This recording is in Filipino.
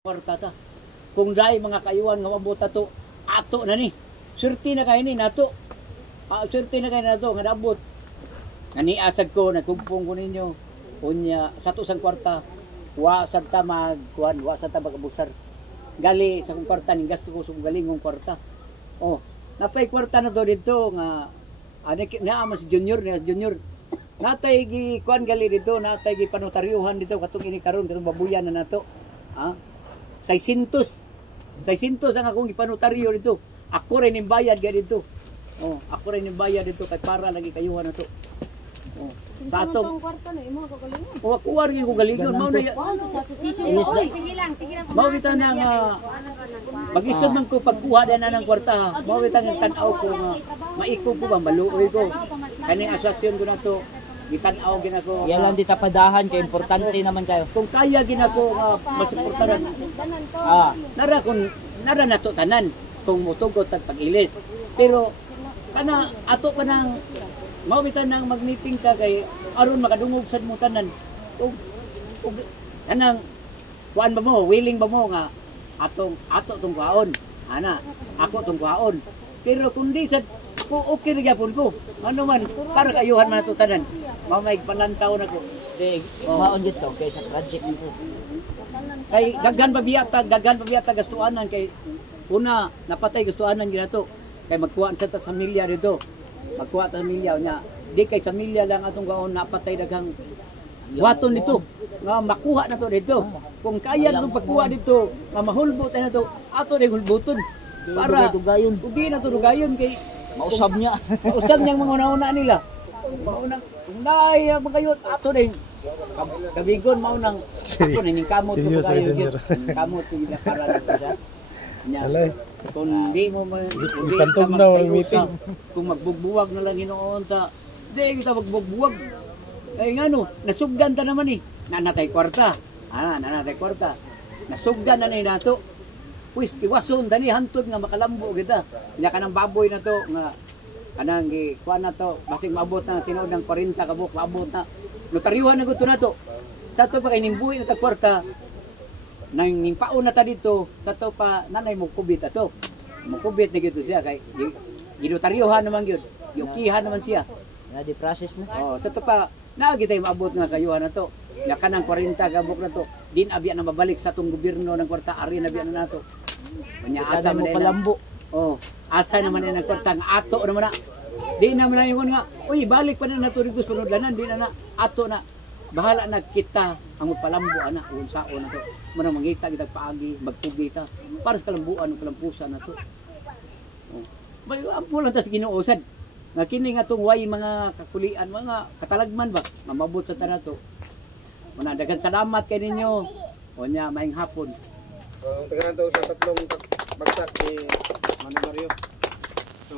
Kwarta ta. Kung dai mga kaiwan nga mabot ato, ato na ni. Surti na kay ni nato. Surti na kay nato nga nabot. Naniasag ko, nagkumpong ko ninyo. Unya sa to sang kwarta, wa sad ta magkuan, wa sad ta magabusar. Gali sa kong kwarta ning gasto ko sa galingong kwarta. Oh, napay kwarta na to dito nga ani naa mas junior ni junior. Natay gi kuan gali dito, natay gi panotaryuhan dito katong ini karon katong babuyan na nato. Ha? 600 ang akong ipanotaryo dito. Ako rin yung bayad dito. Oh, ako rin yung bayad dito kay para lagi kayuhan na to. Oh, sa atong kwarta na imo ko galingon. Oh, ako wari ko galingon mao na sa susisyon. Sige lang. Mao bitaw na nga mag-isod man ko pagkuha na ng kwarta. Mao bitaw nga tan-aw ko nga maiko ko ba maluoy ko. Kani asasyon ko na to. Gitan-aw ginako. Yan lang di tapadahan kay importante naman kayo. Kung kaya ginako nga masuportaran. Nara nato tanan kung mutugot at pag-ilis. Pero kana ato pa nang mawitan nang mag-meeting ka kay aron makadungog sad mo tanan. Ug kanang kuan ba mo, willing ba mo nga ato tong kuhaon. Ana, ako tong kuhaon. Pero kung di sad ko okay ra gyapon ko. Ano man para kayuhan man ato tanan. Mamay panlantaw na ko. Maon dito kay sa project nito. Kay daghan pa biyata gastuanan kay una napatay gastuanan ginato. Kay magkuha sa pamilya dito. Magkuha ta pamilya nya. Di kay pamilya lang atong gaon napatay daghang waton dito. Nga makuha na to dito. Kung kaya nang pagkuha dito, nga mahulbot na to, ato ning hulbuton. Para dugayon. Ugi na to dugayon kay mausab niya. Mausab niyang mga una nila. Maunang dai magayon ato ning kabigon mao nang ato ning kamot ko kayo. Kamot gid para sa nya. Kung di mo ikantom na ang meeting. Kung magbugbuwag na lang Hinoon ta. Di kita magbugbuwag. Ay ngano, nasugdan ta naman ni. Nanatay kwarta. Nanatay kwarta. Nasugdan na ni nato. Puis iwason dani hantod nga makalambo kita. Nya kanang baboy na to nga kanang gi kuan na to basig maabot na tinuod ng 40 ka buok maabot na. Notaryuhan na gusto na to. Sa to pa kay nimbuhi na ta kwarta. Nang paon na ta dito, sa to pa nanay mo kubit ato. Mo kubit na gito siya kay ginotaryuhan naman gyud. Yukihan naman siya. Na di process na. Oh, sa to pa naagi tay maabot nga kayuhan na to. Nya kanang 40 ka buok na to. Din abya na mabalik sa tong gobyerno ng kwarta ari na abya na nato. Kanya asa man palambo. Oh, asa naman na nagkwarta nga ato naman na. Di na man ingon nga, uy balik pa na nato dito sunodlanan, di na ato na. Bahala na kita ang magpalambo ana unsaon na to. Manang mangita kita paagi, magpugi ta para sa kalambuan ug kalampusan na to. Oh. Bay ampo lang ta sa Ginoo sad. Nga kini nga tong way mga kakulian, mga katalagman ba, nga mabot sa tanan to. Muna daghang salamat kay ninyo. Unya maayong hapon. Tingnan daw sa tatlong bagsak ni Manny Mario. So